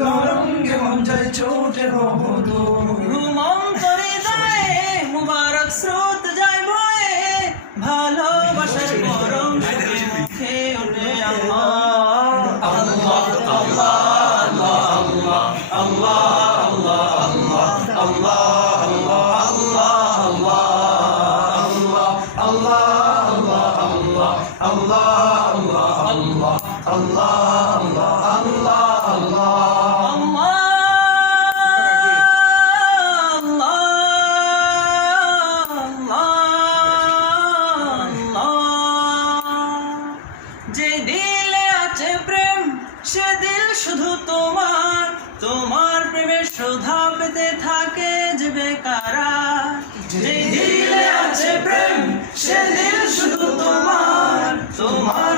তরঙ্গে মন চাই ছোটে বহুদূর। ঘুমন্ত হৃদয়ে মুবারক স্রোত যায় বয়ে, ভালোবাসার পরম সুখে মুখে ওঠে আল্লাহ আল্লাহ আল্লাহ আল্লাহ আল্লাহ আল্লাহ আল্লাহ আল্লাহ আল্লাহ আল্লাহ আল্লাহ যে দিলে আছে প্রেম সে দিল শুধু তোমার, তোমার প্রেমের শোধা পেতে থাকে যে বেকারার। যে দিলে আছে প্রেম সে দিল শুধু তোমার, তোমার